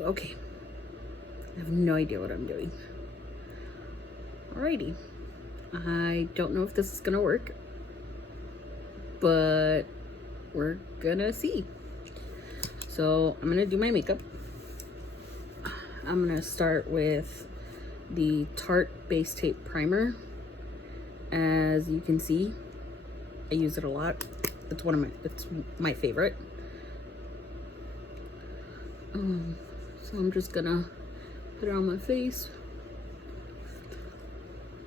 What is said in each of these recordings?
Okay. I have no idea what I'm doing. Alrighty. I don't know if this is gonna work, but we're gonna see. So I'm gonna do my makeup. I'm gonna start with the Tarte Base Tape Primer. As you can see, I use it a lot. It's my favorite. So I'm just gonna put it on my face.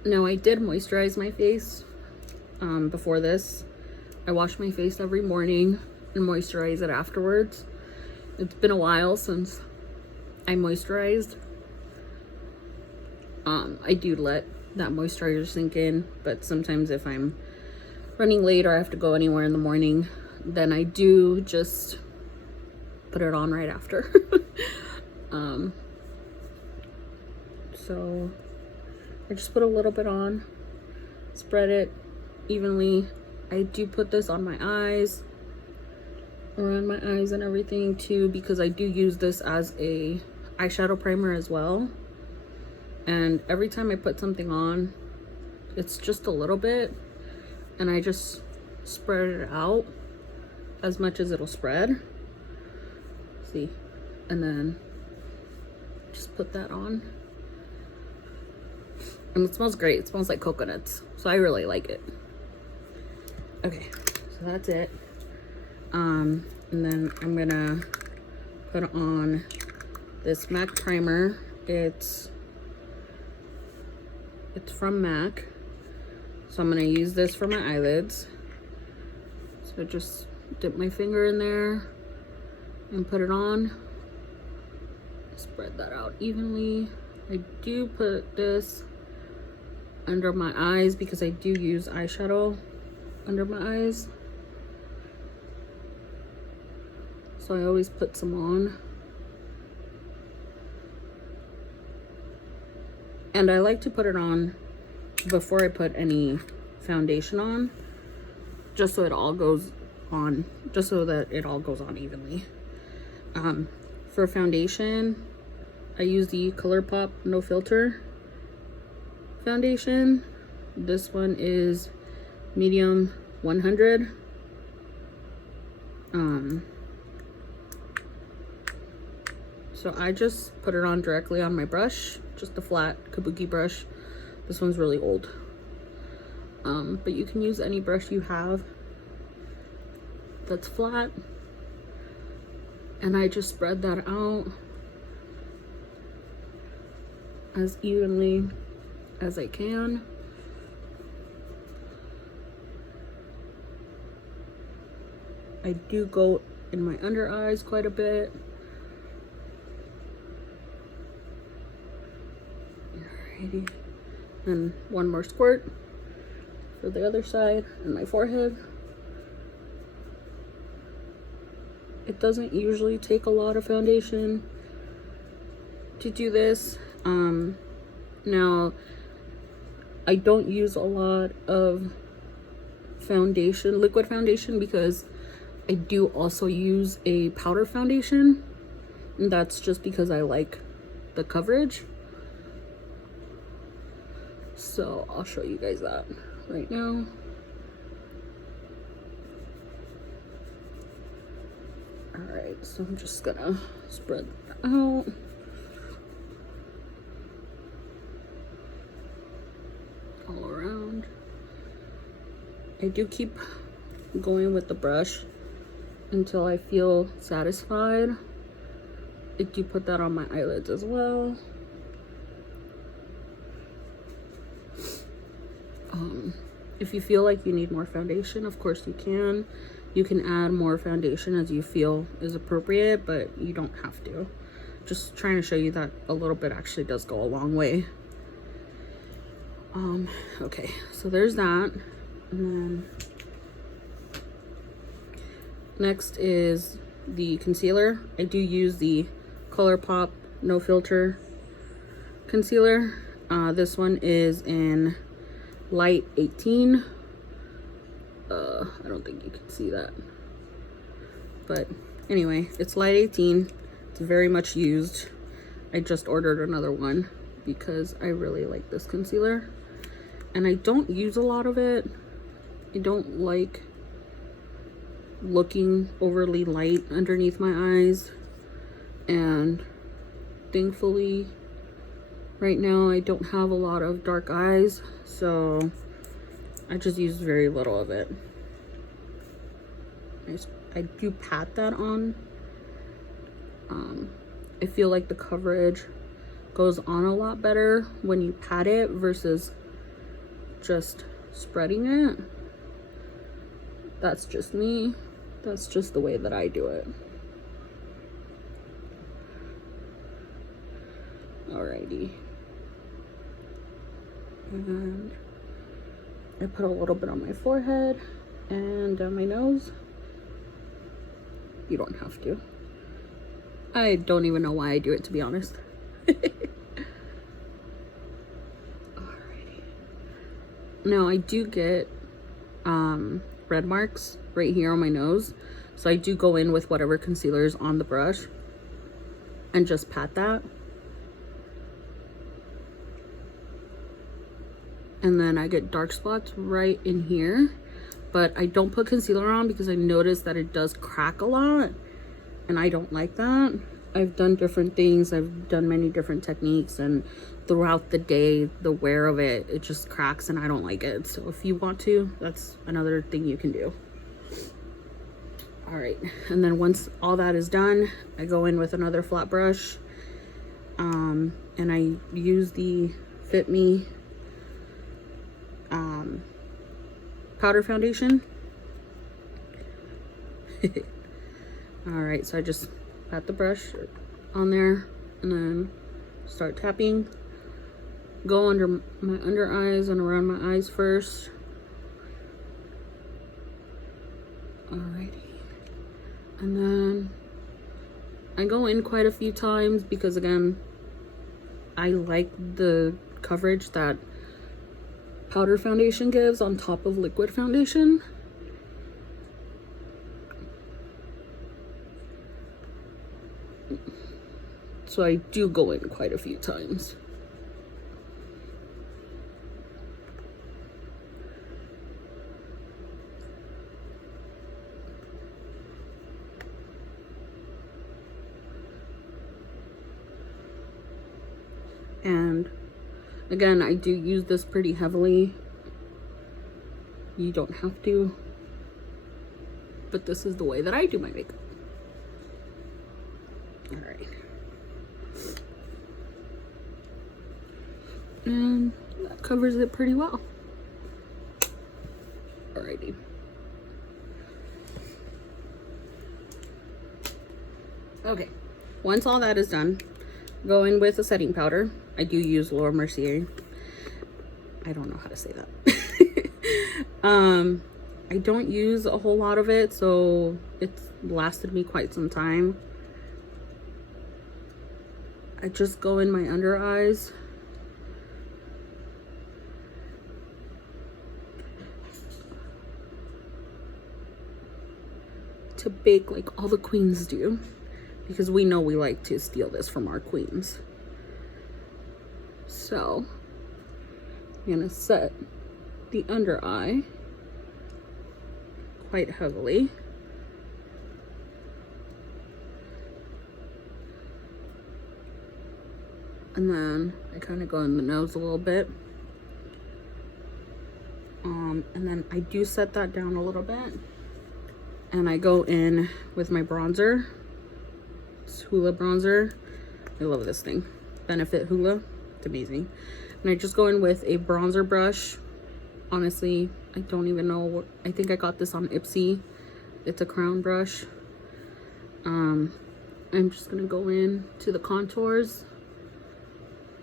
Now I did moisturize my face before this. I wash my face every morning and moisturize it afterwards. It's been a while since I moisturized. I do let that moisturizer sink in, but sometimes if I'm running late or I have to go anywhere in the morning, then I do just put it on right after. So I just put a little bit on, spread it evenly. I do put this on my eyes, around my eyes and everything too, because I do use this as a eyeshadow primer as well. And every time I put something on, it's just a little bit, and I just spread it out as much as it'll spread. See, and then just put that on. And it smells great. It smells like coconuts, so I really like it. Okay, so that's it. And then I'm gonna put on this MAC primer. It's from MAC, so I'm gonna use this for my eyelids. So I just dip my finger in there and put it on. Spread that out evenly. I do put this under my eyes because I do use eyeshadow under my eyes, so I always put some on. And I like to put it on before I put any foundation on, just so it all goes on, just so that it all goes on evenly. For foundation, I use the ColourPop No Filter foundation. This one is medium 100. So I just put it on directly on my brush, just a flat kabuki brush. This one's really old, but you can use any brush you have that's flat, and I just spread that out as evenly as I can. I do go in my under eyes quite a bit. Alrighty, and one more squirt for the other side and my forehead. It doesn't usually take a lot of foundation to do this. Now I don't use a lot of foundation, liquid foundation, because I do also use a powder foundation, and that's just because I like the coverage. So I'll show you guys that right now. Alright, so I'm just gonna spread that out. All around. I do keep going with the brush until I feel satisfied. I do put that on my eyelids as well. If you feel like you need more foundation, of course you can. You can add more foundation as you feel is appropriate, but you don't have to. Just trying to show you that a little bit actually does go a long way. Okay, so there's that. And then next is the concealer. I do use the ColourPop No Filter concealer. This one is in light 18. I don't think you can see that, but anyway, it's light 18. It's very much used. I just ordered another one because I really like this concealer. And I don't use a lot of it. I don't like looking overly light underneath my eyes. And thankfully, right now I don't have a lot of dark eyes, so I just use very little of it. I do pat that on. I feel like the coverage goes on a lot better when you pat it versus just spreading it. That's just me. That's just the way that I do it. Alrighty. And I put a little bit on my forehead and down my nose. You don't have to. I don't even know why I do it, to be honest. Alrighty. Now I do get red marks right here on my nose, so I do go in with whatever concealer is on the brush and just pat that. And then I get dark spots right in here, but I don't put concealer on because I noticed that it does crack a lot, and I don't like that. I've done different things. I've done many different techniques, and throughout the day, the wear of it, it just cracks, and I don't like it. So if you want to, that's another thing you can do. All right, and then once all that is done, I go in with another flat brush, and I use the Fit Me powder foundation. All right, so I just pat the brush on there and then start tapping. Go under my under eyes and around my eyes first. Alrighty, and then I go in quite a few times because, again, I like the coverage that powder foundation gives on top of liquid foundation. So I do go in quite a few times. And again, I do use this pretty heavily. You don't have to, but this is the way that I do my makeup. All right. And that covers it pretty well. Alrighty. Okay, once all that is done, go in with a setting powder. I do use Laura Mercier. I don't know how to say that. I don't use a whole lot of it, so it's lasted me quite some time. I just go in my under eyes. To bake like all the queens do, because we know we like to steal this from our queens. So I'm gonna set the under eye quite heavily. And then I kind of go in the nose a little bit. And then I do set that down a little bit. And I go in with my bronzer. It's Hoola bronzer. I love this thing. Benefit Hoola. It's amazing. And I just go in with a bronzer brush. Honestly, I don't even know what, I think I got this on Ipsy. It's a crown brush. I'm just gonna go in to the contours.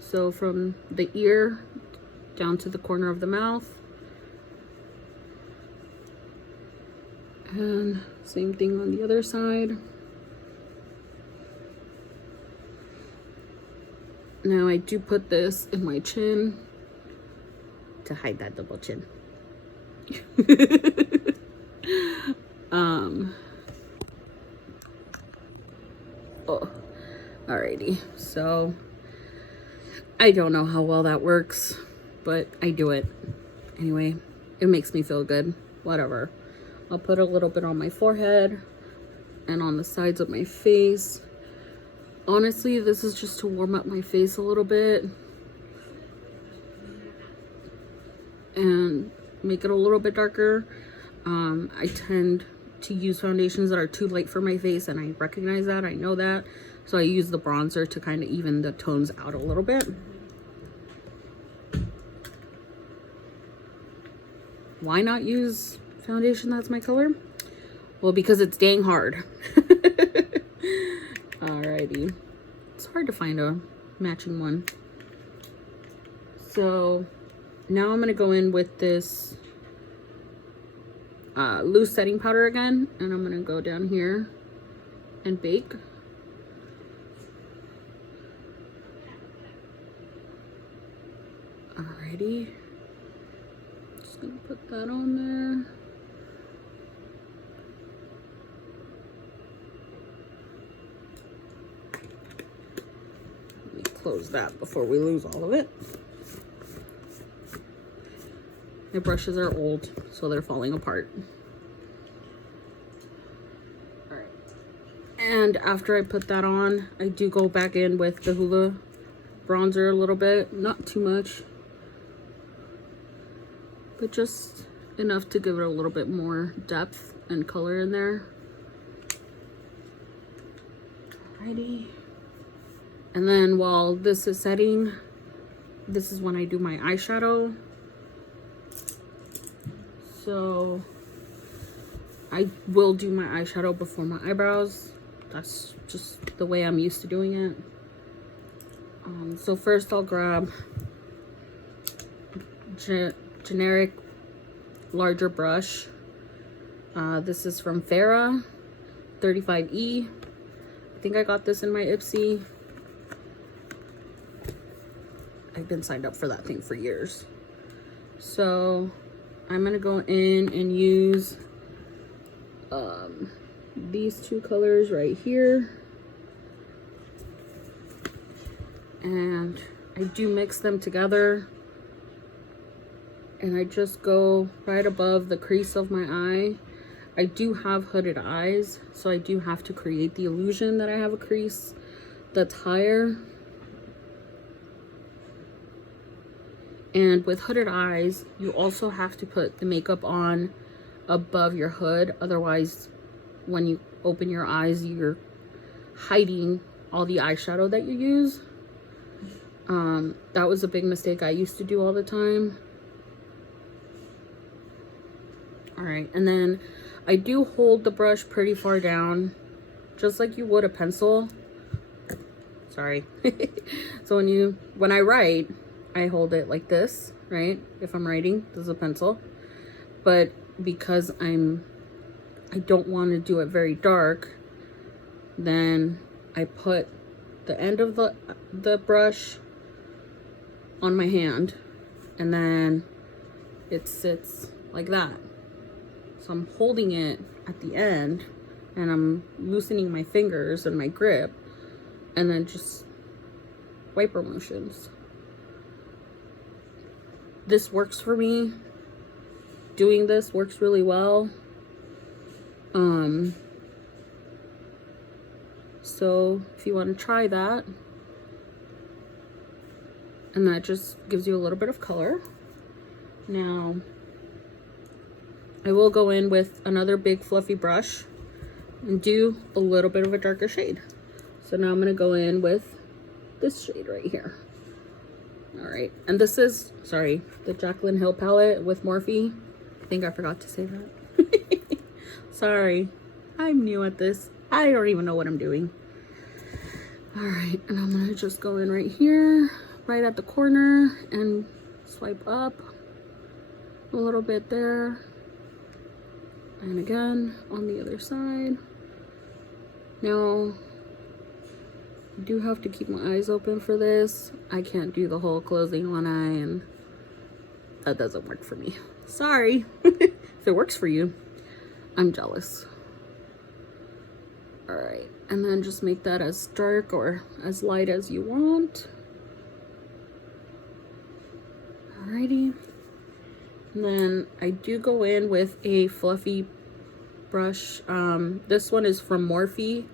So from the ear down to the corner of the mouth. And same thing on the other side. Now I do put this in my chin to hide that double chin. Oh. Alrighty, so I don't know how well that works, but I do it. Anyway, it makes me feel good. Whatever. I'll put a little bit on my forehead and on the sides of my face. Honestly, this is just to warm up my face a little bit and make it a little bit darker. I tend to use foundations that are too light for my face, and I recognize that. I know that. So I use the bronzer to kind of even the tones out a little bit. Why not use foundation that's my color? Well, because it's dang hard. Alrighty. It's hard to find a matching one. So now I'm going to go in with this loose setting powder again. And I'm going to go down here and bake. Alrighty. Just going to put that on there. Close that before we lose all of it. My brushes are old, so they're falling apart. All right. And after I put that on, I do go back in with the Hoola bronzer a little bit. Not too much, but just enough to give it a little bit more depth and color in there. Alrighty. And then while this is setting, this is when I do my eyeshadow. So I will do my eyeshadow before my eyebrows. That's just the way I'm used to doing it. So first I'll grab generic larger brush. This is from Farrah 35E. I think I got this in my Ipsy. I've been signed up for that thing for years. So I'm gonna go in and use these two colors right here, and I do mix them together, and I just go right above the crease of my eye. I do have hooded eyes, so I do have to create the illusion that I have a crease that's higher. And with hooded eyes, you also have to put the makeup on above your hood. Otherwise, when you open your eyes, you're hiding all the eyeshadow that you use. That was a big mistake I used to do all the time. All right, and then I do hold the brush pretty far down, just like you would a pencil. Sorry. So when I write, I hold it like this, right? If I'm writing, this is a pencil. But because I don't want to do it very dark, then I put the end of the brush on my hand, and then it sits like that. So I'm holding it at the end, and I'm loosening my fingers and my grip, and then just wiper motions. This works for me. Doing this works really well. So if you want to try that, and that just gives you a little bit of color. Now I will go in with another big fluffy brush and do a little bit of a darker shade. So now I'm going to go in with this shade right here. All right, and this is, sorry, the Jaclyn Hill palette with Morphe. I think I forgot to say that. Sorry, I'm new at this. I don't even know what I'm doing. All right, and I'm gonna just go in right here, right at the corner, and swipe up a little bit there. And again, on the other side. Now, I do have to keep my eyes open for this. I can't do the whole closing one eye, and that doesn't work for me. Sorry. If it works for you, I'm jealous. All right, and then just make that as dark or as light as you want. Alrighty. And then I do go in with a fluffy brush. This one is from Morphe.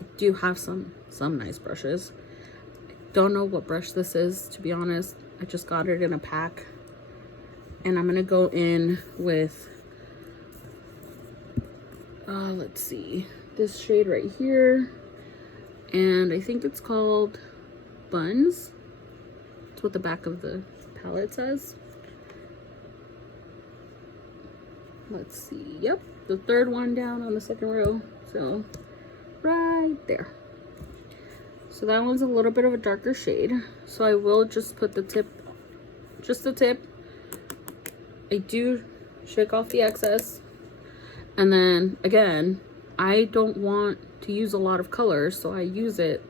I do have some nice brushes. I don't know what brush this is, to be honest. I just got it in a pack. And I'm gonna go in with let's see, this shade right here, and I think it's called Buns. That's what the back of the palette says. Let's see, yep, the third one down on the second row, so right there. So that one's a little bit of a darker shade, so I will just put the tip, just the tip. I do shake off the excess. And then again, I don't want to use a lot of color, so I use it,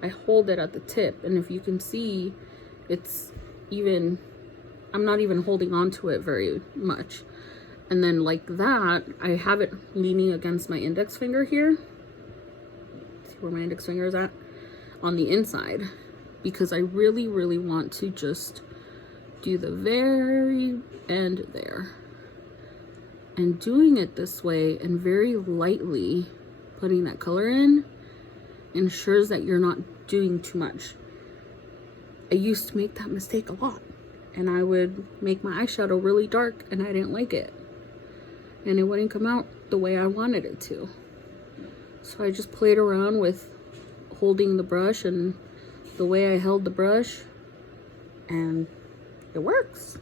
I hold it at the tip, and if you can see, it's even, I'm not even holding on to it very much. And then like that, I have it leaning against my index finger here. See where my index finger is at? On the inside, because I really, really want to just do the very end there. And doing it this way and very lightly putting that color in ensures that you're not doing too much. I used to make that mistake a lot, and I would make my eyeshadow really dark and I didn't like it, and it wouldn't come out the way I wanted it to. So I just played around with holding the brush and the way I held the brush, and it works.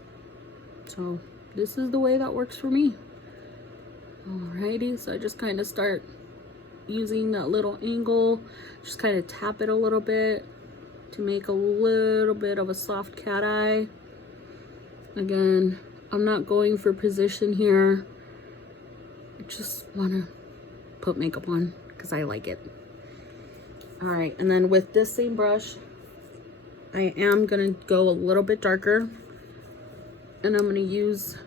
So this is the way that works for me. Alrighty, so I just kind of start using that little angle, just kind of tap it a little bit to make a little bit of a soft cat eye. Again, I'm not going for position here. I just want to put makeup on because I like it. Alright, and then with this same brush, I am going to go a little bit darker, and I'm going to use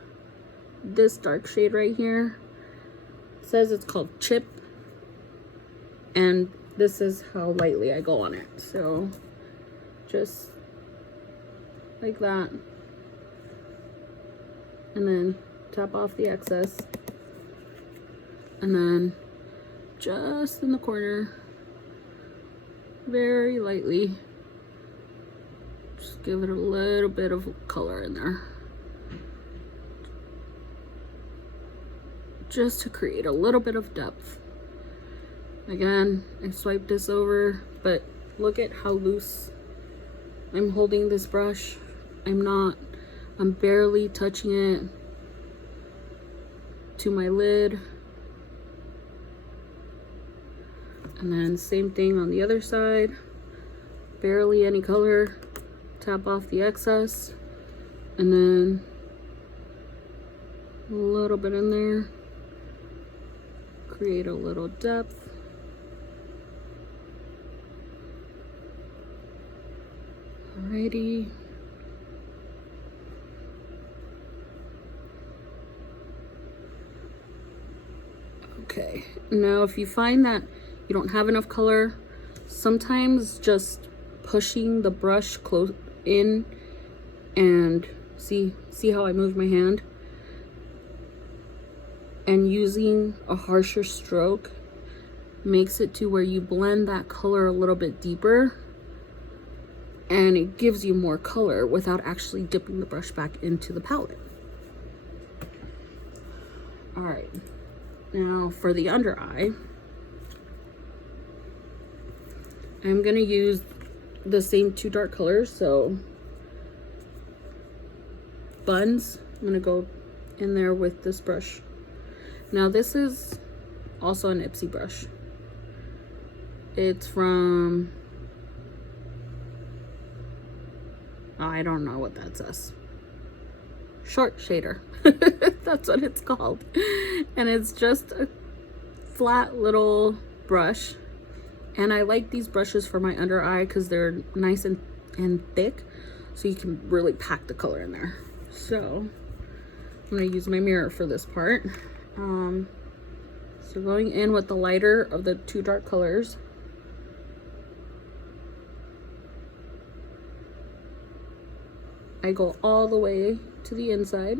this dark shade right here. It says it's called Chip, and this is how lightly I go on it. So just like that, and then tap off the excess, and then just in the corner, very lightly, just give it a little bit of color in there, just to create a little bit of depth. Again, I swiped this over, but look at how loose I'm holding this brush. I'm barely touching it to my lid. And then same thing on the other side, barely any color, tap off the excess, and then a little bit in there, create a little depth. Alrighty. Okay, now if you find that you don't have enough color, sometimes just pushing the brush close in, and see how I moved my hand, and using a harsher stroke makes it to where you blend that color a little bit deeper, and it gives you more color without actually dipping the brush back into the palette. All right, now for the under eye, I'm gonna use the same two dark colors. So Buns, I'm gonna go in there with this brush. Now this is also an Ipsy brush. It's from, I don't know what that says. Short shader. That's what it's called. And it's just a flat little brush. And I like these brushes for my under eye because they're nice and thick, so you can really pack the color in there. So I'm gonna use my mirror for this part. So going in with the lighter of the two dark colors. I go all the way to the inside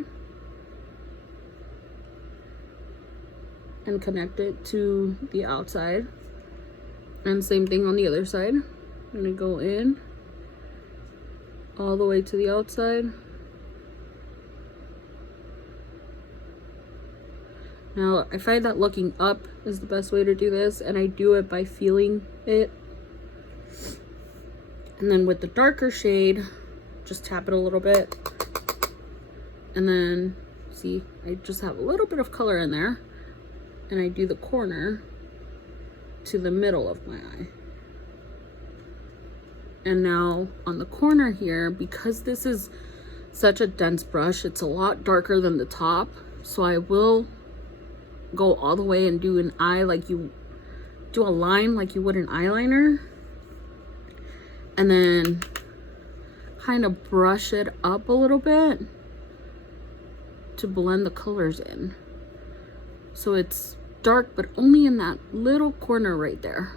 and connect it to the outside. And same thing on the other side. I'm gonna go in all the way to the outside. Now, I find that looking up is the best way to do this, and I do it by feeling it. And then with the darker shade, just tap it a little bit. And then, see, I just have a little bit of color in there. And I do the corner to the middle of my eye. And now on the corner here, because this is such a dense brush, it's a lot darker than the top. So I will go all the way and do an eye like you do a line like you would an eyeliner. And then kind of brush it up a little bit to blend the colors in. So it's dark, but only in that little corner right there.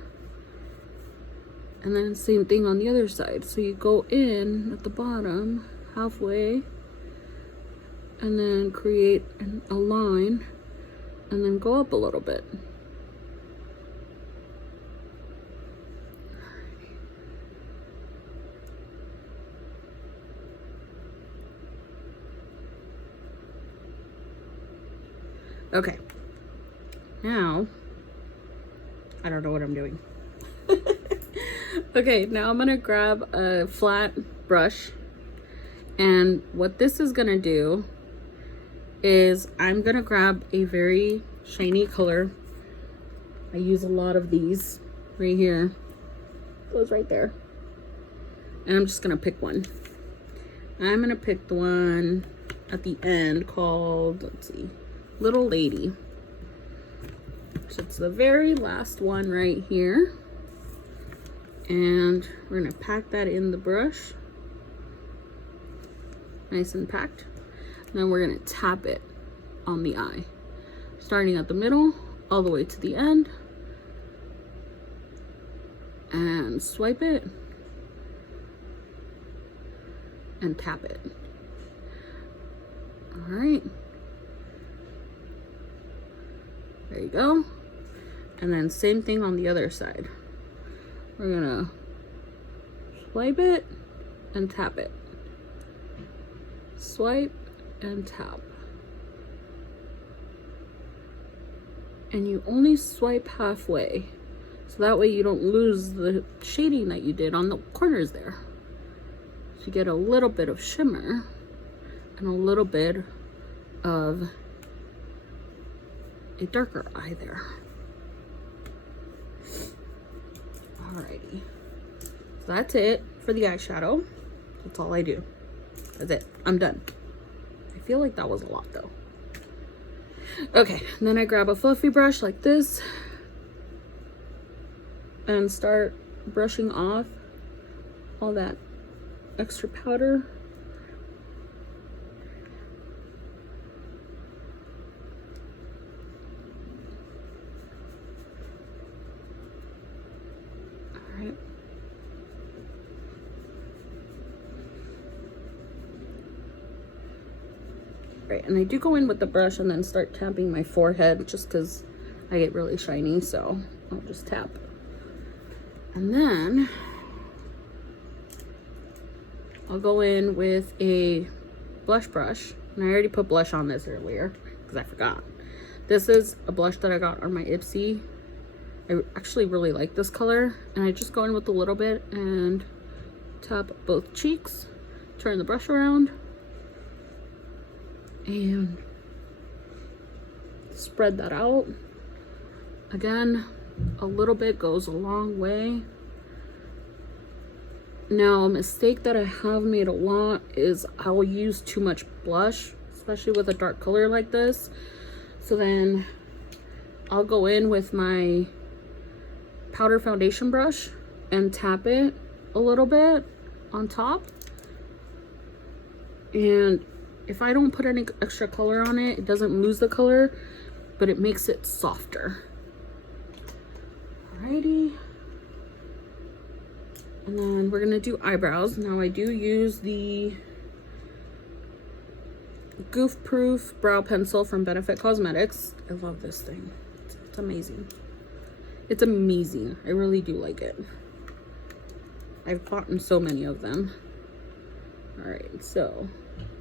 And then same thing on the other side. So you go in at the bottom, halfway, and then create a line, and then go up a little bit. Okay, now, I don't know what I'm doing. Okay, now I'm gonna grab a flat brush, and what this is gonna do is I'm gonna grab a very shiny color. I use a lot of these right here. Goes right there. And I'm just gonna pick one. I'm gonna pick the one at the end called, let's see, Little Lady. So it's the very last one right here. And we're gonna pack that in the brush. Nice and packed. And then we're gonna tap it on the eye. Starting at the middle, all the way to the end. And swipe it. And tap it. All right. There you go. And then same thing on the other side. We're gonna swipe it and tap it. Swipe and tap. And you only swipe halfway. So that way you don't lose the shading that you did on the corners there. So you get a little bit of shimmer and a little bit of a darker eye there. Alrighty. So that's it for the eyeshadow. That's all I do. That's it. I'm done. I feel like that was a lot though. Okay, and then I grab a fluffy brush like this and start brushing off all that extra powder. All right. Right, and I do go in with the brush and then start tapping my forehead just because I get really shiny, so I'll just tap. And then I'll go in with a blush brush, and I already put blush on this earlier because I forgot. This is a blush that I got on my Ipsy. I actually really like this color, and I just go in with a little bit and tap both cheeks, turn the brush around, and spread that out. Again, a little bit goes a long way. Now, a mistake that I have made a lot is I'll use too much blush, especially with a dark color like this. So then I'll go in with my powder foundation brush and tap it a little bit on top. And if I don't put any extra color on it, it doesn't lose the color. but it makes it softer. Alrighty. And then we're gonna do eyebrows. Now I do use the Goof Proof brow pencil from Benefit Cosmetics. I love this thing. It's amazing. It's amazing. I really do like it. I've bought so many of them. All right, so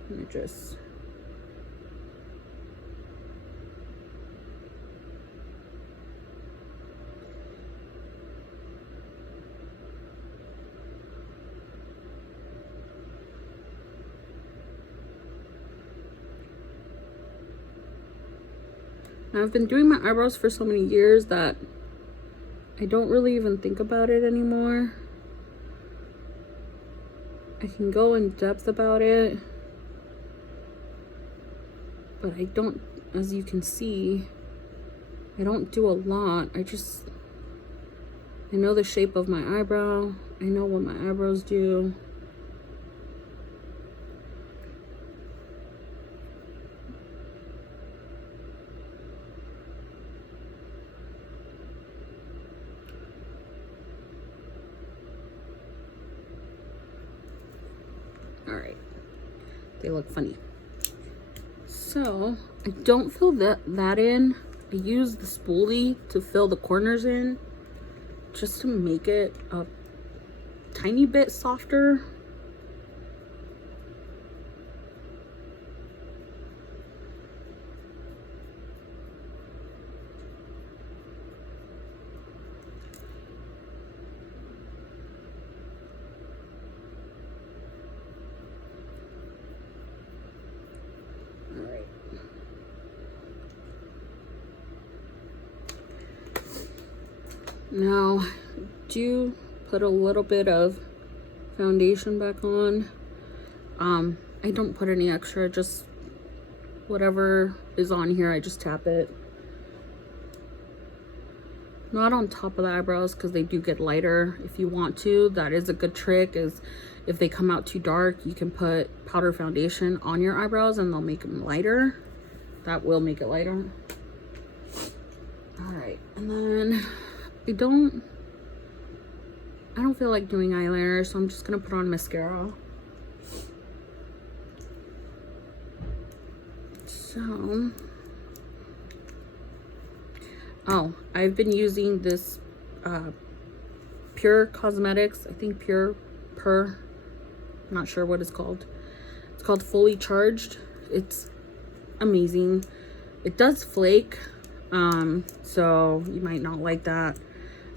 let me just. I've been doing my eyebrows for so many years that I don't really even think about it anymore. I can go in depth about it, but I don't, as you can see, I don't do a lot. I know the shape of my eyebrow. I know what my eyebrows do. Alright, they look funny. So, I don't fill that in. I use the spoolie to fill the corners in, just to make it a tiny bit softer. Now, do put a little bit of foundation back on. I don't put any extra, just whatever is on here, I just tap it. Not on top of the eyebrows because they do get lighter if you want to. That is a good trick, is if they come out too dark, you can put powder foundation on your eyebrows and they'll make them lighter. That will make it lighter. All right, and then I don't feel like doing eyeliner, so I'm just gonna put on mascara. So, oh, I've been using this Pure Cosmetics, I think Pure Per, I'm not sure what it's called. It's called Fully Charged. It's amazing. It does flake, so you might not like that.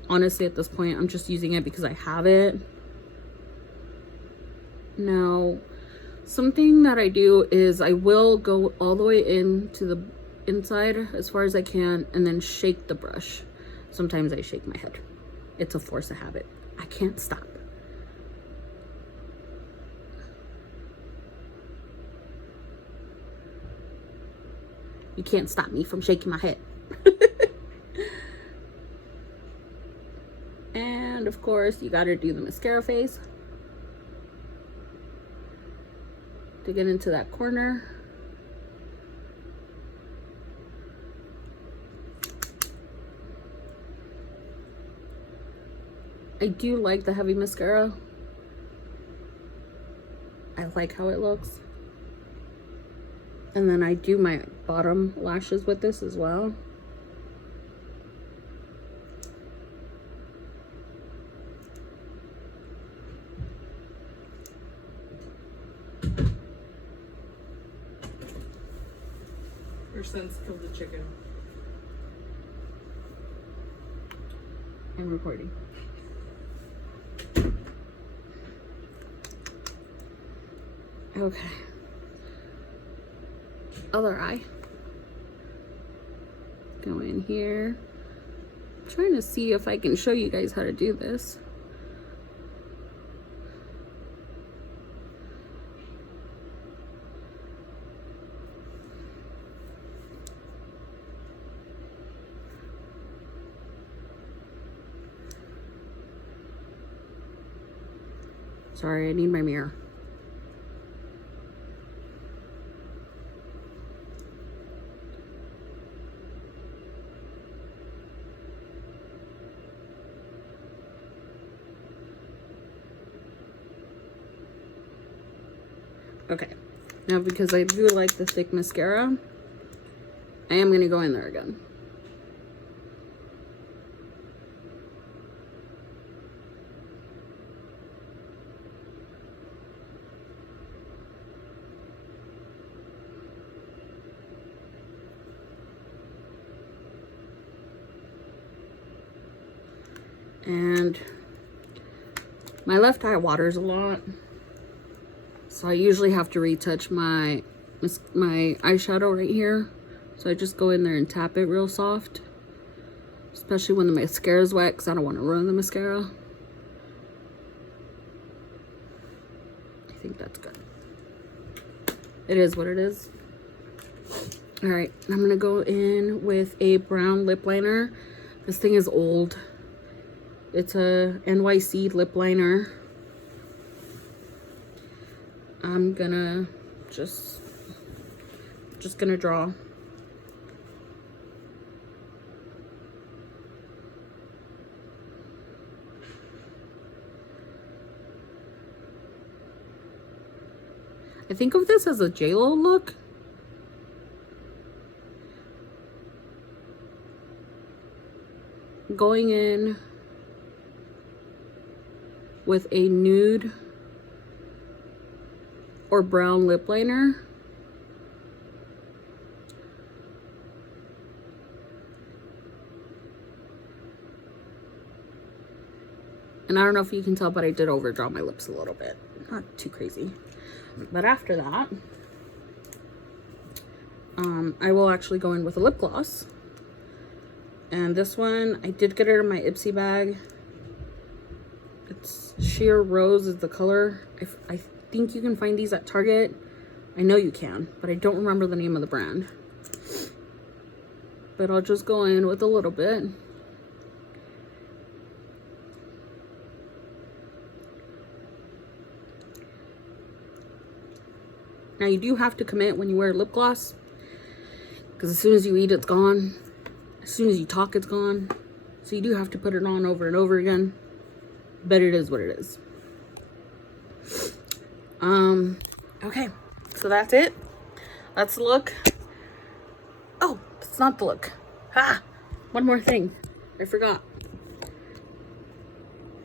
Honestly, at this point, I'm just using it because I have it. Now, something that I do is I will go all the way into the inside as far as I can and then shake the brush. Sometimes I shake my head. It's a force of habit. I can't stop. You can't stop me from shaking my head. And of course, you gotta do the mascara face to get into that corner. I do like the heavy mascara. I like how it looks. And then I do my bottom lashes with this as well. Your son's killed the chicken. I'm recording. Okay. Other eye. Go in here. I'm trying to see if I can show you guys how to do this. Sorry, I need my mirror. Okay. Now, because I do like the thick mascara, I am going to go in there again. And my left eye waters a lot, so I usually have to retouch my eyeshadow right here. So I just go in there and tap it real soft, especially when the mascara is wet, because I don't want to ruin the mascara. I think that's good. It is what it is. All right, I'm gonna go in with a brown lip liner. This thing is old. It's a NYC lip liner. I'm gonna just gonna draw. I think of this as a J-Lo look. Going in with a nude or brown lip liner. And I don't know if you can tell, but I did overdraw my lips a little bit. Not too crazy. But after that, I will actually go in with a lip gloss. And this one, I did get it in my Ipsy bag. It's Sheer Rose is the color. I think you can find these at Target. I know you can, but I don't remember the name of the brand. But I'll just go in with a little bit. Now you do have to commit when you wear lip gloss, because as soon as you eat, it's gone. As soon as you talk, it's gone. So you do have to put it on over and over again. But it is what it is. Okay, so that's it. That's the look. Oh, it's not the look. Ah, one more thing. I forgot.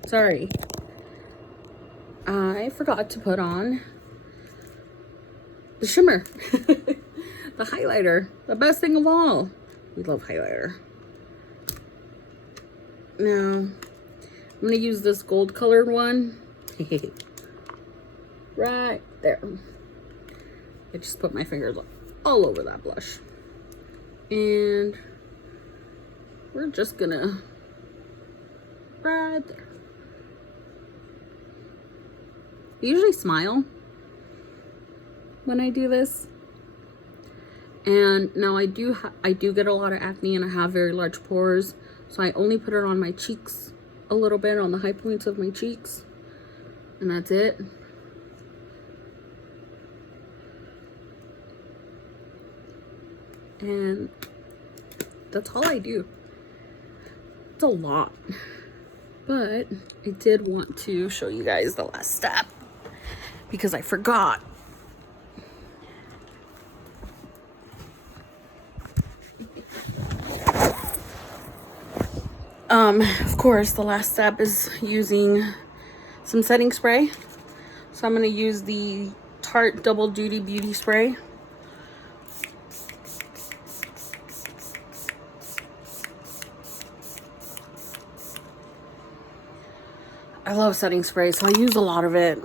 Sorry. I forgot to put on the shimmer. The highlighter. The best thing of all. We love highlighter. Now, I'm going to use this gold colored one. Right there. I just put my fingers all over that blush. And we're just going to right there. I usually smile when I do this. And now I do get a lot of acne, and I have very large pores, so I only put it on my cheeks a little bit, on the high points of my cheeks, and that's it. And that's all I do. It's a lot, but I did want to show you guys the last step because I forgot. Of course, the last step is using some setting spray. So I'm going to use the Tarte Double Duty Beauty Spray. I love setting spray, so I use a lot of it,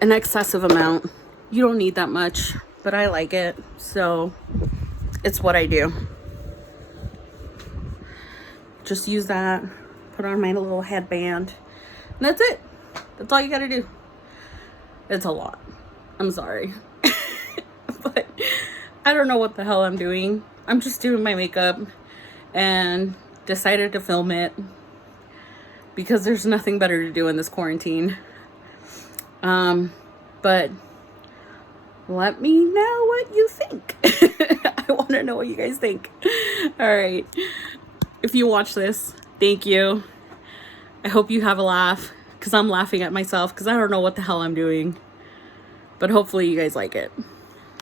an excessive amount. You don't need that much, but I like it, so it's what I do. Just use that, put on my little headband, and that's it. That's all you gotta do. It's a lot. I'm sorry. But I don't know what the hell I'm doing. I'm just doing my makeup and decided to film it because there's nothing better to do in this quarantine. But let me know what you think. I want to know what you guys think. All right. If you watch this, thank you. I hope you have a laugh, because I'm laughing at myself because I don't know what the hell I'm doing. But hopefully you guys like it.